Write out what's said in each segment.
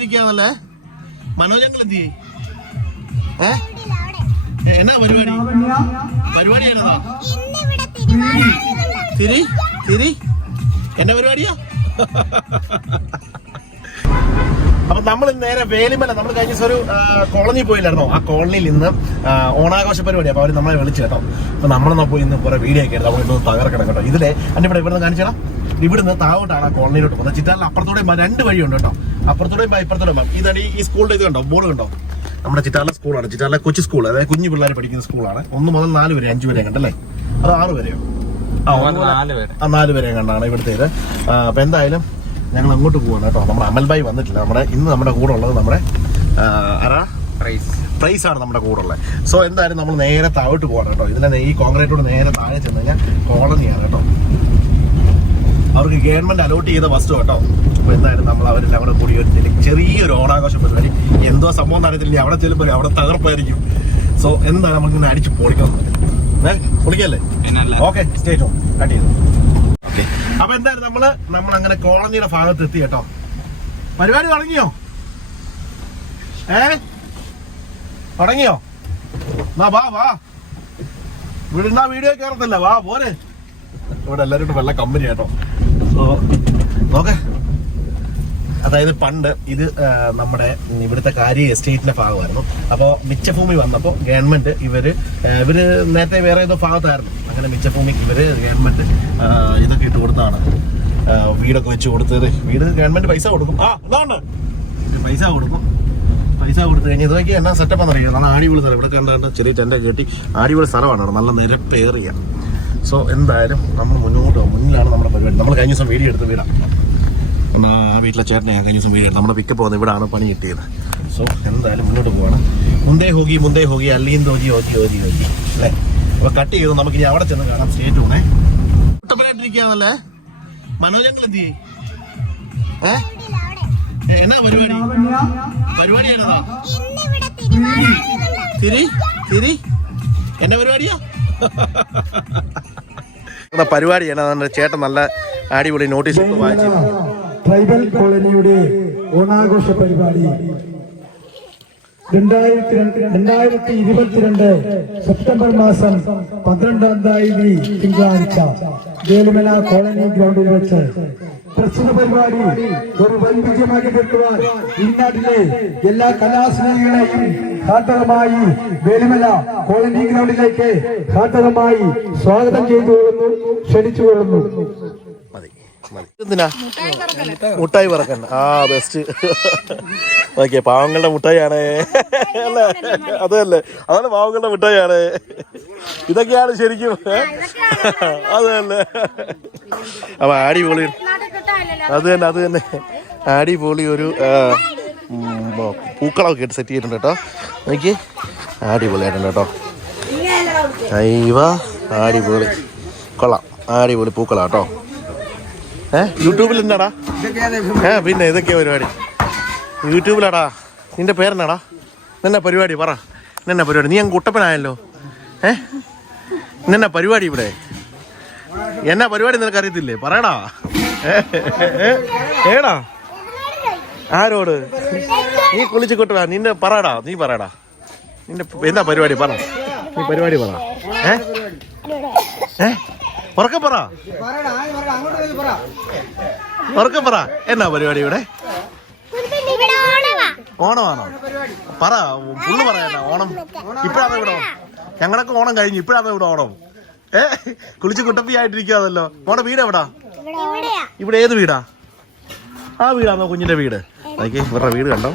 സുഖമായിട്ടിരിക്കാന്നല്ലേ? മനോജങ്ങൾ എന്ത് ചെയ്യും? എന്നാ പരിപാടി? പരിപാടിയാണോ? തിരി തിരി എന്നാ പരിപാടിയാ? അപ്പൊ നമ്മൾ നേരെ വേലിമല, നമ്മൾ കഴിഞ്ഞ ദിവസം ഒരു കോളനി പോയില്ലായിരുന്നോ? ആ കോളനിയിൽ ഇന്ന് ഓണാഘോഷ പരിപാടി. അപ്പൊ അവര് നമ്മളെ വിളിച്ചു കേട്ടോ. അപ്പൊ നമ്മളെന്നാ പോയി ഇന്ന് കുറെ വീഡിയോ ഒക്കെ നമ്മൾ ഇന്ന് തകർക്കണം കേട്ടോ. ഇതിലെ എന്റെ ഇവിടെ കാണിച്ചാൽ ഇവിടുന്ന് താവോട്ടാണ് ആ കോളനിയിലോട്ട് പോകുന്നത്. ചിറ്റാലിൽ അപ്പുറത്തോടെയും 2 വഴിയുണ്ട് കേട്ടോ. അപ്പുറത്തോടെയും ഇപ്പുറത്തോടെയും. ഇതാണ് ഈ സ്കൂളിന്റെ ഇത് കണ്ടോ, ബോർഡ് കണ്ടോ? നമ്മുടെ ചിറ്റാലിലെ സ്കൂളാണ്. ചിറ്റാലിലെ കൊച്ചു സ്കൂൾ, അതായത് കുഞ്ഞു പിള്ളേർ പഠിക്കുന്ന സ്കൂളാണ്. 1 മുതൽ 4 വരെ, 5 വരെ കണ്ടല്ലേ? അത് 6 വരെയോ? 4 വരെ കണ്ടാണ് ഇവിടുത്തെ ഇത്. അപ്പൊ എന്തായാലും ഞങ്ങൾ അങ്ങോട്ട് പോവാണ് കേട്ടോ. നമ്മുടെ അമൽബായി വന്നിട്ടില്ല. നമ്മുടെ കൂടെ ഉള്ളത് നമ്മുടെ പ്രൈസ് ആണ് നമ്മുടെ കൂടെ ഉള്ളത്. സോ എന്തായാലും നമ്മൾ നേരെ താഴോട്ട് പോകണം കേട്ടോ. ഇതിനെ ഈ കോൺക്രീറ്റോട് നേരെ താഴെ ചെന്ന് കഴിഞ്ഞാൽ കോളനിയാണ് കേട്ടോ. അവർക്ക് ഗവൺമെന്റ് അലോട്ട് ചെയ്ത വസ്തു കേട്ടോ. അപ്പൊ എന്തായാലും നമ്മൾ അവരെല്ലാം കൂടെ കൂടി ഒരു ചെറിയൊരു ഓണാഘോഷ പരിപാടി, എന്തോ സംഭവം നടത്തില്ല. അവിടെ ചെല്ലുമ്പോൾ അവിടെ തകർപ്പായിരിക്കും. സോ എന്തായാലും നമുക്ക് ഇങ്ങനെ അടിച്ച് പൊളിക്കണം. പൊളിക്കല്ലേ? ഓക്കെ, സ്റ്റേറ്റ് ഓൺ കട്ട് ചെയ്തു. അപ്പൊ എന്തായാലും നമ്മൾ അങ്ങനെ കോളനിയുടെ ഭാഗത്ത് എത്തി കേട്ടോ. പരിപാടി തുടങ്ങിയോ? തുടങ്ങിയോ? വാ ഇവിടുന്ന വീഡിയോ കയറത്തില്ല. വാ പോരെ. ഇവിടെ എല്ലാവരും വെള്ള കമ്പനി കേട്ടോ. സോ നോക്കെ, അതായത് പണ്ട് ഇത് നമ്മുടെ ഇവിടുത്തെ കാര്യ എസ്റ്റേറ്റിന്റെ ഭാഗമായിരുന്നു. അപ്പോൾ മിച്ചഭൂമി വന്നപ്പോൾ ഗവൺമെന്റ് ഇവര് നേരത്തെ വേറെ ഏതോ ഭാഗത്തായിരുന്നു. അങ്ങനെ മിച്ചഭൂമിക്ക് ഇവര് ഗവൺമെന്റ് ഇതൊക്കെ ഇട്ട് കൊടുത്താണ്, വീടൊക്കെ വെച്ച് കൊടുത്തത്. വീട് ഗവൺമെന്റ് പൈസ കൊടുക്കും. അതാണ് പൈസ കൊടുത്തു കഴിഞ്ഞ് ഇതൊക്കെ എന്നാ സെറ്റപ്പ് എന്നറിയാം. നല്ല അടിപൊളി സ്ഥലം. ഇവിടെ കണ്ട ചെറിയ ടെൻ്റ് കെട്ടി അടിപൊളി സ്ഥലമാണ് അവിടെ, നല്ല നിരപ്പേറിയ. സോ എന്തായാലും നമ്മൾ മുന്നിലാണ് നമ്മുടെ പരിപാടി. നമ്മൾ കഴിഞ്ഞ ദിവസം വീഡിയോ എടുത്ത് വീടാണ്. ആ വീട്ടിലെ ചേട്ടനെ കഴിഞ്ഞ ദിവസം വീഡിയോ നമ്മുടെ പിക്കപ്പ് വന്ന് ഇവിടാണ് പണി കിട്ടിയത്. സോ എന്തായാലും മുന്നോട്ട് പോവാണ്. മുന്തേ ഹോഗി അല്ലീൻ തോജി അല്ലേ? അപ്പൊ കട്ട് ചെയ്തു. നമുക്ക് ഇനി അവിടെ ചെന്ന് കാണാം. സ്റ്റേറ്റ് ഊണേ കുട്ടപ്പനായിട്ടിരിക്കാന്നല്ലേ? മനോജങ്ങൾ എന്ത് ചെയ്യും? എന്നാ പരിപാടിയാണോ? തിരി എന്നാ പരിപാടിയാ? പരിപാടിയാണ്. ചേട്ടൻ നല്ല അടിപൊളി നോട്ടീസ് വായിച്ചു. ട്രൈബൽ കോളനിയുടെ ഓണാഘോഷ പരിപാടി 2022 സെപ്റ്റംബർ മാസം 12-ാം തീയതി തിങ്കളാഴ്ച വേലിമല കോളനി ഗ്രൗണ്ടിൽ വെച്ച് പ്രസ്തുത പരിപാടി ഒരു വൻ വിജയമാക്കി തീർക്കുവാൻ ഈ നാട്ടിലെ എല്ലാ കലാസ്നേഹികളെയും ഹാർദവമായി വേലിമല കോളനി ഗ്രൗണ്ടിലേക്ക് ഹാർദവമായി സ്വാഗതം ചെയ്തുകൊള്ളുന്നു, ക്ഷണിച്ചുകൊള്ളുന്നു. എന്തിനാ മുട്ടായി പറക്കണ്ട? ബെസ്റ്റ്. ഓക്കെ, പാവങ്ങളുടെ മുട്ടായിയാണ് അല്ലേ? അതല്ലേ, അതാണ് പാവങ്ങളുടെ മുട്ടായിയാണ്. ഇതൊക്കെയാണ് ശരിക്കും. അതല്ലേ. അപ്പൊ അടിപൊളി. അത് തന്നെ അടിപൊളി ഒരു പൂക്കളമൊക്കെ ഇട്ട് സെറ്റ് ചെയ്തിട്ടുണ്ട് കേട്ടോ. എനിക്ക് അടിപൊളിയായിട്ടുണ്ട് കേട്ടോ. അടിപൊളി കൊള്ളാം. അടിപൊളി പൂക്കളാ കേട്ടോ. യൂട്യൂബിൽ എന്നാടാ? പിന്നെ ഇതൊക്കെയാ പരിപാടി യൂട്യൂബിലാടാ. നിന്റെ പേരെന്നാടാ? നിന്നെ പരിപാടി പറ. നിന്നെ പരിപാടി? നീ അങ്ങ് കുട്ടപ്പനായല്ലോ. നിന്നെ പരിപാടി ഇവിടെ? എന്നാ പരിപാടി നിനക്ക് അറിയത്തില്ലേ? പറയടാ. ഏടാ ആരോട്? നീ കുളിച്ച് കൊട്ടുവാ. നിന്റെ പറയടാ. നീ പറയടാ. നിന്റെ എന്താ പരിപാടി പറ. നീ പരിപാടി പറ. ഉറക്കെ പറ. എന്നാ പരിപാടി ഇവിടെ? ഓണമാണോ? പറ, ഫുള്ള് പറയാ. ഓണം ഇപ്പഴാണ് ഇവിടെ. ഞങ്ങളൊക്കെ ഓണം കഴിഞ്ഞു. ഇപ്പഴാണ് ഇവിടെ ഓണം. കുളിച്ച് കുട്ടപ്പി ആയിട്ടിരിക്കാതല്ലോ. മോടെ വീട് എവിടാ? ഇവിടെ ഏത് വീടാ? ആ വീടാണോ കുഞ്ഞിന്റെ വീട്? അതൊക്കെ ഇവരുടെ വീട് കണ്ടോ.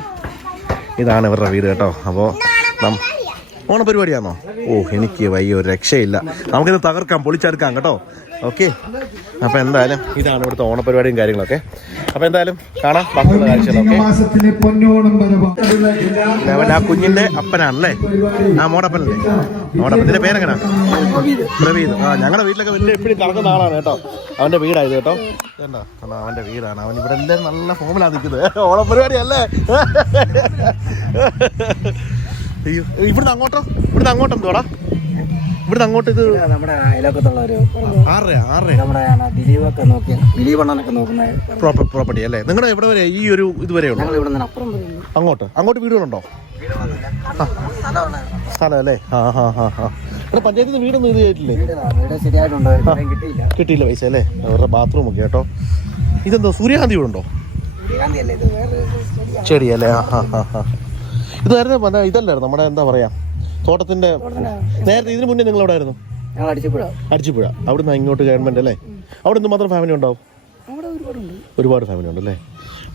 ഇതാണ് ഇവരുടെ വീട് കേട്ടോ. അപ്പോ ഓണപരിപാടിയാണോ? എനിക്ക് വയ്യ, ഒരു രക്ഷയില്ല. നമുക്കിത് തകർക്കാം, പൊളിച്ചെടുക്കാം കേട്ടോ. ഓക്കെ, അപ്പൊ എന്തായാലും ഇതാണ് ഇവിടുത്തെ ഓണപരിപാടിയും കാര്യങ്ങളൊക്കെ. അപ്പൊ എന്തായാലും കാണാം ബാക്കിയുള്ള കാഴ്ചകളൊക്കെ. അവൻ ആ കുഞ്ഞിന്റെ അപ്പനാണല്ലേ? മോടപ്പനല്ലേ? മോടപ്പന്റെ പേരെങ്ങനാ? പ്രവീത്. ഞങ്ങളുടെ വീട്ടിലൊക്കെ വലിയ എപ്പോഴും കറങ്ങുന്ന ആളാണ് കേട്ടോ. അവന്റെ വീടായത് കേട്ടോ. എന്താ അവന്റെ വീടാണ്. അവൻ ഇവിടെ എല്ലാവരും നല്ല ഫോമിലാണ് നിൽക്കുന്നത്. ഓണപരിപാടി അല്ലേ? അയ്യോ, ഇവിടുന്ന് അങ്ങോട്ടോ? എന്തുവാടാ? ഇവിടുന്ന് അങ്ങോട്ട് ഇത് നമ്മുടെ അയലൊക്കത്തുള്ള ഒരു ആറര നമ്മുടെ ദിലീപൊക്കെ നോക്കിയ ദിലീപ് അണ്ണനൊക്കെ നോക്കുന്ന പ്രോപ്പർട്ടി അല്ലേ? നിങ്ങളുടെ എവിടെ വരെ ഈ ഒരു ഇതുവരെ ഉള്ളൂ? ഞങ്ങൾ ഇവിടെ നിന്ന് അപ്പുറം വരുന്നു. അങ്ങോട്ട് വീടുകളുണ്ടോ? സ്ഥലം അല്ലേ? ഇവിടെ പഞ്ചായത്തിൽ നിന്ന് വീടൊന്നും ഇത് ചെയ്തിട്ടില്ലേ? വീട് ശരിയായിട്ടുണ്ടോ? കിട്ടിയില്ല പൈസ അല്ലേ? അവരുടെ ബാത്റൂം ഒക്കെ കേട്ടോ. ഇതെന്തോ സൂര്യകാന്തി വീടുണ്ടോ? ചെടിയല്ലേ? ഇതായിരുന്നു ഇതല്ലായിരുന്നു നമ്മുടെ എന്താ പറയാ തോട്ടത്തിന്റെ നേരത്തെ ഇതിന് മുന്നേ നിങ്ങൾ എവിടെ ആയിരുന്നു? അടിച്ചിപ്പുഴ. അവിടുന്ന് ഇങ്ങോട്ട് ഗവൺമെന്റ് അല്ലേ? അവിടെ നിന്ന് മാത്രം ഫാമിലി ഉണ്ടാവും? ഒരുപാട് ഫാമിലി ഉണ്ട് അല്ലേ?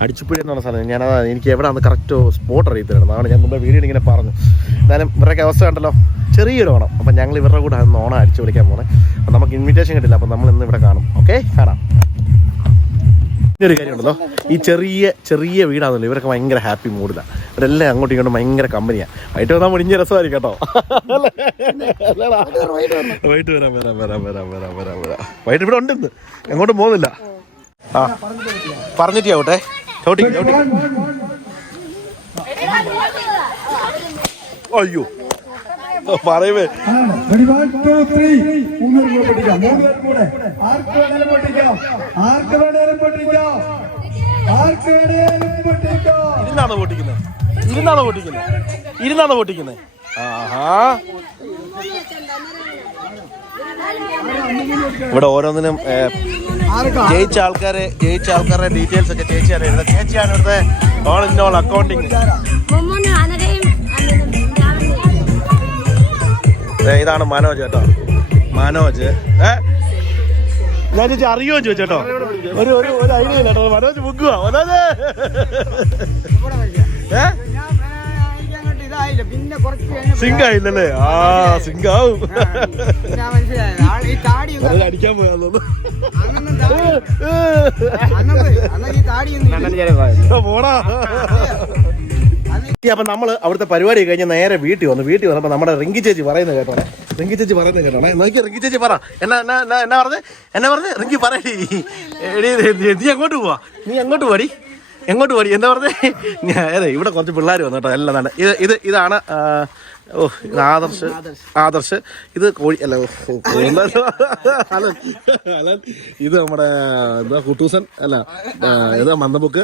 അടിച്ചിപ്പുഴ എന്ന് പറഞ്ഞ സ്ഥലം ഞാനതാ എനിക്ക് എവിടെയാണെന്ന് കറക്റ്റ് സ്പോട്ട് അറിയത്തില്ലായിരുന്നു. അതാണ് ഞാൻ മുമ്പേ വീഡിയോ ഇങ്ങനെ പറഞ്ഞു. എന്നാലും ഇവരുടെയൊക്കെ അവസ്ഥ കണ്ടല്ലോ, ചെറിയൊരു ഓണം. അപ്പം ഞങ്ങൾ ഇവരുടെ കൂടെ അന്ന് ഓണം അടിച്ചു വിളിക്കാൻ പോണേ. അപ്പം നമുക്ക് ഇൻവിറ്റേഷൻ കിട്ടില്ല. അപ്പം നമ്മൾ ഇന്ന് ഇവിടെ കാണും. ഓക്കെ, കാണാം. ഒരു കാര്യമുണ്ടല്ലോ, ഈ ചെറിയ വീടാണല്ലോ, ഇവരൊക്കെ ഭയങ്കര ഹാപ്പി മൂഡിലാണ്. ഇവരെല്ലാം അങ്ങോട്ടും ഇങ്ങോട്ടും ഭയങ്കര കമ്പനിയാണ്. വൈകിട്ട് വന്നാൽ മുടിഞ്ഞ രസമായിരിക്കും കേട്ടോ. വൈകിട്ട് വരാം. വൈകിട്ട് ഇവിടെ ഉണ്ടെന്ന്, എങ്ങോട്ടും പോകുന്നില്ല. ആ പറഞ്ഞിട്ട് ആവട്ടെ. ചവിട്ടി അയ്യോ പറയുവേ. ഇരുന്നാണോ പൊട്ടിക്കുന്നത്? ഇവിടെ ഓരോന്നിനും ജയിച്ച ആൾക്കാരുടെ ഡീറ്റെയിൽസ് ഒക്കെ ചേച്ചിയാണ് എഴുതുന്നത്. ചേച്ചിയാണ് ഇവിടുത്തെ ഓൾ ഇൻ ഓൾ അക്കൗണ്ടിങ്. ഇതാണ് മനോജ് കേട്ടോ. മനോജ് ഞാൻ ചേച്ചി അറിയുമോ ചോദിച്ചേട്ടോ? ഒരു ഐഡിയ ഇല്ല കേട്ടോ. മനോജ് മുക്കുക. മനോജ് സിങ്ക് ആയില്ലല്ലേ? സിങ്കാവും. അടിക്കാൻ പോയാ പോടാ. അപ്പൊ നമ്മള് അവിടുത്തെ പരിപാടി കഴിഞ്ഞ് നേരെ വീട്ടിൽ വന്നപ്പോ നമ്മുടെ റിങ്കി ചേച്ചി പറയുന്നത് കേട്ടോ. നോക്കി റിങ്കി ചേച്ചി പറ. എന്നാ പറഞ്ഞേ റിങ്കി പറയടി. നീ എങ്ങോട്ട് പോവാ? എങ്ങോട്ട് പോടി എന്താ പറഞ്ഞേ? അതെ, ഇവിടെ കുറച്ച് പിള്ളേർ വന്നു കേട്ടോ. എല്ലാം തന്നെ ഇതാണ് ആദർശ്. ഇത് കോഴി അല്ല, ഇത് നമ്മുടെ എന്താ കുട്ടൂസൻ അല്ല, ഇത് മന്ദബുക്ക്,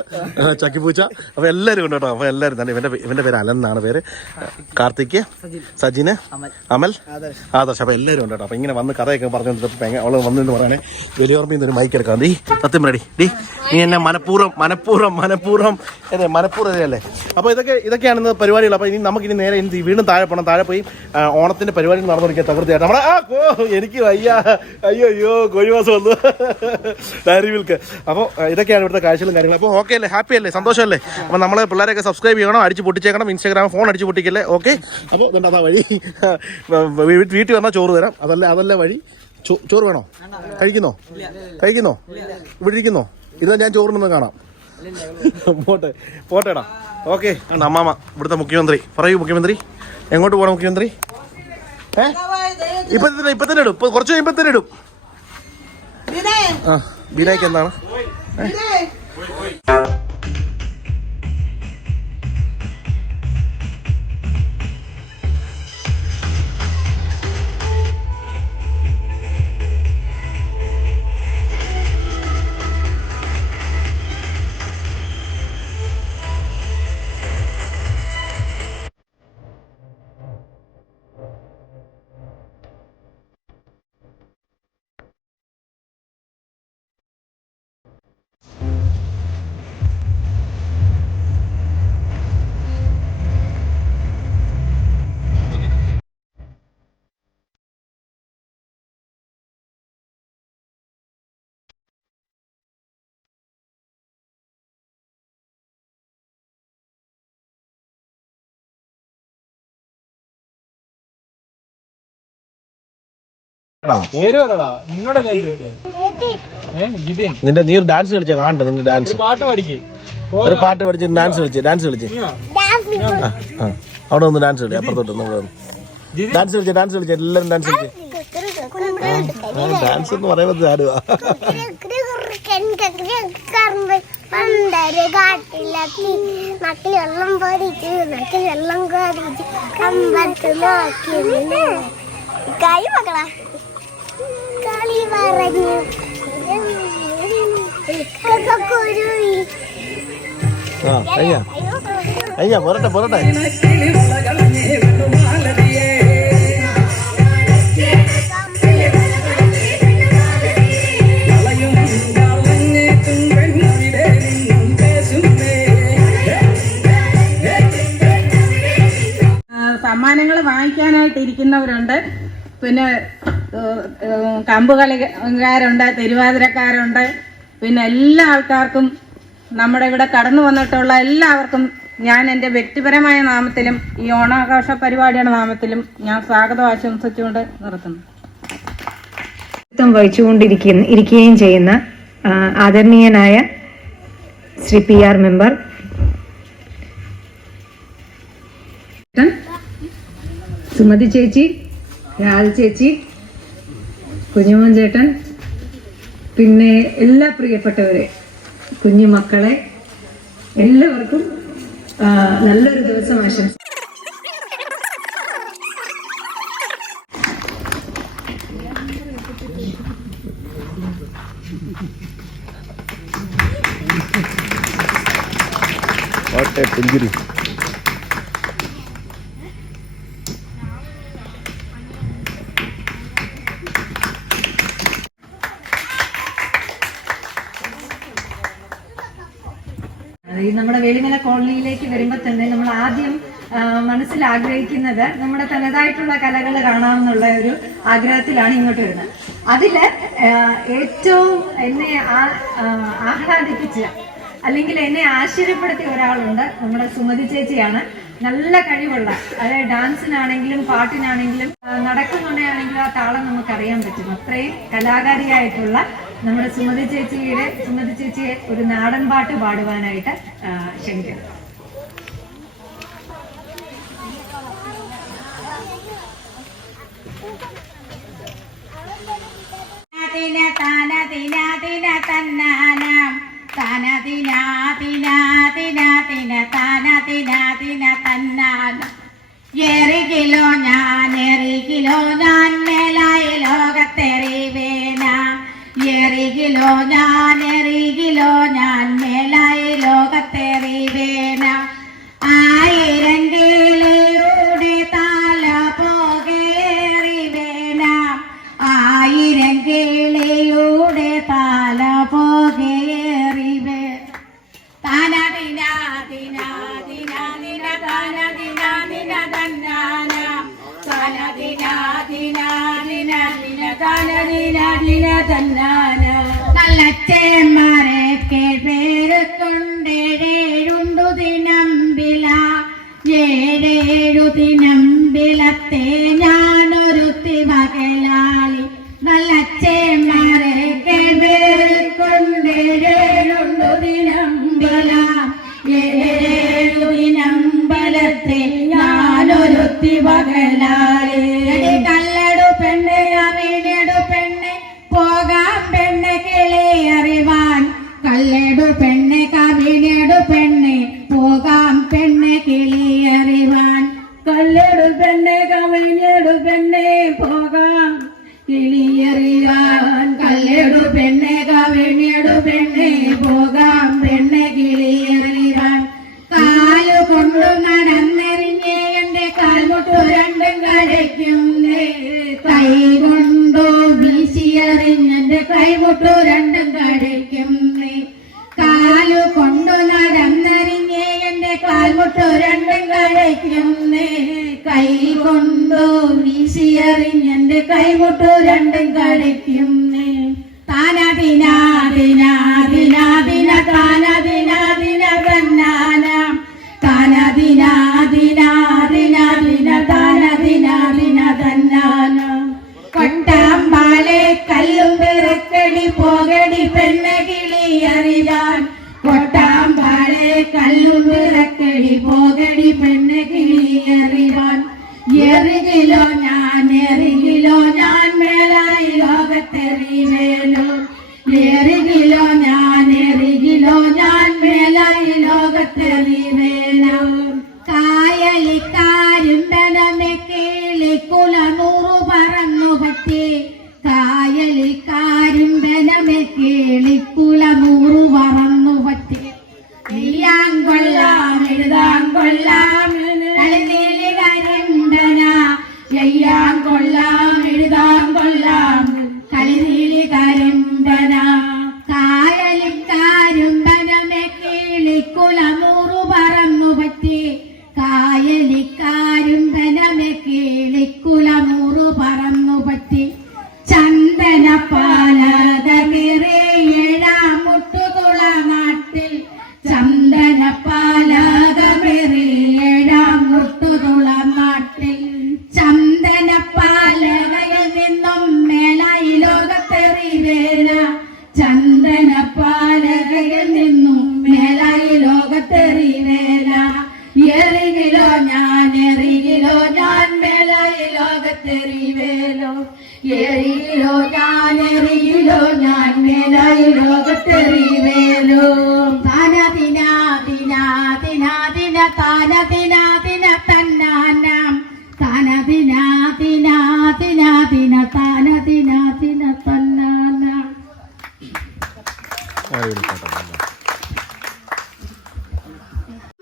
ചക്കിപ്പൂച്ച. അപ്പൊ എല്ലാരും ഉണ്ട് കേട്ടോ. അപ്പൊ എല്ലാരും തന്നെ ഇവന്റെ പേര് അലൻ എന്നാണ് പേര്. കാർത്തിക്, സജിന്, അമൽ, ആദർശ്. അപ്പൊ എല്ലാരും ഉണ്ട് കേട്ടോ. അപ്പൊ ഇങ്ങനെ വന്ന് കഥയൊക്കെ പറഞ്ഞോണ്ടിട്ട് അവള് വന്നിട്ട് പറയണേ വലിയോർമ്മ ഒരു മൈക്ക് എടുക്കാം. സത്യം റെഡി നീ എന്നെ മനഃപൂർവ്വം അല്ലേ? അപ്പൊ ഇതൊക്കെയാണ് പരിപാടികൾ. അപ്പൊ ഇനി നമുക്കിനി നേരെ വീണ്ടും താഴെ പോയി ഓണത്തിന്റെ പരിപാടി നടന്നുകൊടുക്കുക തകർത്തിയായിട്ട് നമ്മളെ എനിക്ക് അയ്യോ കോഴിമാസം വന്നു ഡയറി മിൽക്ക്. അപ്പോൾ ഇതൊക്കെയാണ് ഇവിടുത്തെ കാഴ്ചകളും കാര്യങ്ങളും. അപ്പോൾ ഓക്കെ അല്ലേ? ഹാപ്പി അല്ലേ? സന്തോഷമല്ലേ? അപ്പോൾ നമ്മളെ പിള്ളേരൊക്കെ സബ്സ്ക്രൈബ് ചെയ്യണം, അടിച്ച് പൊട്ടിച്ചേക്കണം. ഇൻസ്റ്റാഗ്രാം ഫോൺ അടിച്ച് പൊട്ടിക്കല്ലേ? ഓക്കെ. അപ്പോൾ ഇതുണ്ടാ വഴി. വീട്ടിൽ വന്നാൽ ചോറ് തരാം. അതല്ല വഴി. ചോറ് വേണോ? കഴിക്കുന്നോ? ഇവിടെ ഇരിക്കുന്നോ? ഇതാ ഞാൻ ചോറിനൊന്നും കാണാം. പോട്ടേടാ. ഓക്കെ. അമ്മാമ ഇവിടുത്തെ മുഖ്യമന്ത്രി. പറയൂ മുഖ്യമന്ത്രി, എങ്ങോട്ട് പോകണം മുഖ്യമന്ത്രി? ഇപ്പൊ തന്നെ ഇടും. കുറച്ച് കഴിയുമ്പോ തന്നെ ഇടും. ബീനായ്ക്ക് എന്താണ്? നിന്റെ നീ ഡാൻസ് കളിച്ച കാണണ്ട. നിന്റെ ഡാൻസ് ഒരു പാട്ട് പഠിച്ച് ഡാൻസ് കളിച്ച് അവിടെ ഒന്ന് ഡാൻസ് കളി. അപ്പുറത്തോട്ട് നമ്മൾ ഡാൻസ് കളിച്ച് എല്ലാവരും ഡാൻസ് കളിച്ച്. ഡാൻസ് എന്ന് പറയുമ്പോൾ ആടുവാ. കളി മക്കളാ കളി പറഞ്ഞു അയ്യ പോരട്ടെ പോരട്ടെ. സമ്മാനങ്ങൾ വാങ്ങിക്കാനായിട്ട് ഇരിക്കുന്നവരുണ്ട്. പിന്നെ കമ്പ് കളിക്കാരുണ്ട്, തിരുവാതിരക്കാരുണ്ട്. പിന്നെ എല്ലാ ആൾക്കാർക്കും, നമ്മുടെ ഇവിടെ കടന്നു വന്നിട്ടുള്ള എല്ലാവർക്കും ഞാൻ എൻ്റെ വ്യക്തിപരമായ നാമത്തിലും ഈ ഓണാഘോഷ പരിപാടിയുടെ നാമത്തിലും ഞാൻ സ്വാഗതം ആശംസിച്ചുകൊണ്ട് നിർത്തുന്നു. വഹിച്ചുകൊണ്ടിരിക്കുകയും ചെയ്യുന്ന ആദരണീയനായ ശ്രീ PR മെമ്പർ സുമതി ചേച്ചി, രാധ ചേച്ചി, കുഞ്ഞുമോൻ ചേട്ടൻ, പിന്നെ എല്ലാ പ്രിയപ്പെട്ടവരെ, കുഞ്ഞുമക്കളെ, എല്ലാവർക്കും നല്ലൊരു ദിവസം ആശംസിക്കുന്നു. പുഞ്ചിരി. ഈ നമ്മുടെ വേളിമല കോളനിയിലേക്ക് വരുമ്പോൾ തന്നെ നമ്മൾ ആദ്യം മനസ്സിൽ ആഗ്രഹിക്കുന്നത് നമ്മുടെ തനതായിട്ടുള്ള കലകൾ കാണാമെന്നുള്ള ഒരു ആഗ്രഹത്തിലാണ് ഇങ്ങോട്ട് വരുന്നത്. അതില് ഏറ്റവും എന്നെ ആഹ്ലാദിപ്പിച്ച അല്ലെങ്കിൽ എന്നെ ആശ്ചര്യപ്പെടുത്തിയ ഒരാളുണ്ട്, നമ്മുടെ സുമതി ചേച്ചിയാണ്. നല്ല കഴിവുള്ള, അതായത് ഡാൻസിനാണെങ്കിലും പാട്ടിനാണെങ്കിലും നടക്കുന്നുണ്ടെങ്കിലും ആ താളം നമുക്കറിയാൻ പറ്റും. അത്രയും കലാകാരിയായിട്ടുള്ള നമ്മുടെ സുമതി ചേച്ചിയെ ഒരു നാടൻ പാട്ട് പാടുവാനായിട്ട് ക്ഷണിക്കുന്നു. എറികിലോ ഞാൻ മേലായ ലോകത്തെറിവേന. എറികിലോ ഞാൻ മേലായ ലോകത്തെറിവേന. ആയിരം കിളിയുടെ തല പോകേറിവേന. ആയിരം കിളിയുടെ തല പോകേറിവേ. നല്ലച്ചേമാരെ കേൾപ്പേരുണ്ടേഴുണ്ടു ദിനമ്പില. 7 ദിനമ്പിലത്തെ ഞാനൊരുത്തി മകളാളി. നല്ലച്ചേമാരെ കേൾപ്പേരുണ്ടേഴുണ്ടു ദിനമ്പില. 7 ദിനമ്പലത്തെ ഞാനൊരുത്തി മകളാളി. കല്ലടു പെണ്ണെ അവിടെടു പെണ്ണെ പോകാം പെണ്ണെ കിളി അറിവാൻ. കല്ലടു പെണ്ണെ കവിടെടു പെണ്ണെ പോകാം പെണ്ണെ കിളി അറിവാൻ. കല്ലടു പെണ്ണെ കവിടെടു പെണ്ണെ പോകാം കിളി അറിവാൻ. കല്ലടു പെണ്ണെ കവിടെടു പെണ്ണെ പോകാം പെണ്ണെ കിളി അറിവാൻ. കാലുകൊണ്ടു നടന്നെറിഞ്ഞേ എന്റെ കാൽമുട്ടു രണ്ടും കഴയ്ക്കുന്നേ. കൈ കൊണ്ടു വീശിയെറിഞ്ഞെന്റെ കൈമുട്ടു രണ്ടും കഴയ്ക്കുന്നേ. കാലുകൊണ്ടു നടന്നെറിഞ്ഞേ എന്റെ കാൽമുട്ടു രണ്ടും കഴയ്ക്കുന്നേ. കൈ കൊണ്ടു വീശിയെറിഞ്ഞെന്റെ കൈമുട്ടു രണ്ടും കഴയ്ക്കുന്നേ. താനദിനാദിനാദിനാദിന താനദിനാദിന തന്നാന. താനദിനാദിനാദിനാദിന താനദിനാദിന തന്നാന. കൊട്ടാമ്പാലെ കല്ലും പിറക്കടി പോകടി പെണ്ണെ കിളി അറിയാൻ. കൊട്ടാമ്പാലെ കല്ലും പിറക്കടി പോകടി പെണ്ണെ കിളി അറിവാൻ. എറികിലോ ഞാൻ മേലായി ലോകത്തെറിവേലോ. എറികിലോ ഞാൻ മേലായി ലോകത്തെറിവേലോ. കായലിക്കാരും ബലമെ കിളിക്കുല 100 പറ പറ്റി കായലിക്കാരുമ്പനമെ കേളിക്കുലനൂറു പറന്നു പറ്റി ചന്ദന പാലകേറി ഏഴാം മുട്ടുതുള നാട്ടിൽ ചന്ദന പാലകേറി ഏഴാം മുട്ടുതുള നാട്ടിൽ ചന്ദന പാലകയിൽ നിന്നും മേലായി ലോകത്തെറി വേല ചന്ദന പാലകയിൽ നിന്നും മേലായി ലോകത്തെറി വേല എറികിലോ ഞാൻ മേലായി ലോകത്തെറി വേലോ എറികിലോ ഞാൻ മേലായി ലോകത്തെറി വേലോ താനദിന ദിന ദിന ദിന താനദിന ദിന തന്നാനാം താനദിന ദിന ദിന ദിന താനദിന ദിന തന്നാനാം.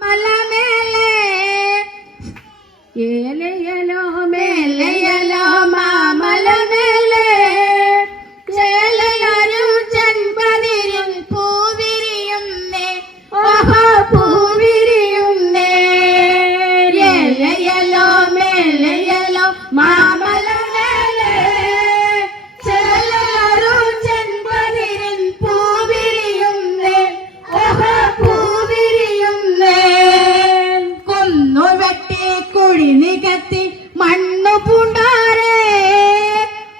മലമേലെ ഏലയലോ മേലയലോ മാമലമേലെ ചേലയൊരു ജന്മദിനം പൂവിരിയുന്നേ ഓഹോ പൂവിരിയുന്നേ ഏലയലോ മേലയലോ മാമലമേലെ ചേലയൊരു ജന്മദിനം പൂവിരിയുന്നേ ഓഹോ പൂവിരിയുന്നേ കൊന്നുവെട്ടി കുഴി നികത്തി മണ്ണു പൂണ്ടാരേ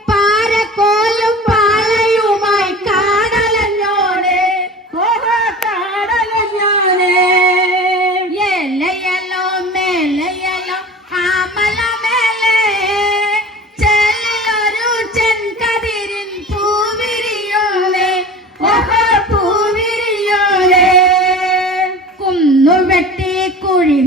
പാരക്കോലും പാളയുമായി കാടലഞ്ഞോടെ ഓഹോ കാടലഞ്ഞോടെ എല്ലയല്ലോ മേലയല്ലോ ആമല മേലെ ചെല്ലൊരു ചെൻകതിരിൻ പൂവിരിയോളെ ഓഹോ പൂവിരിയോളെ കുന്നുവെട്ടി കുഴി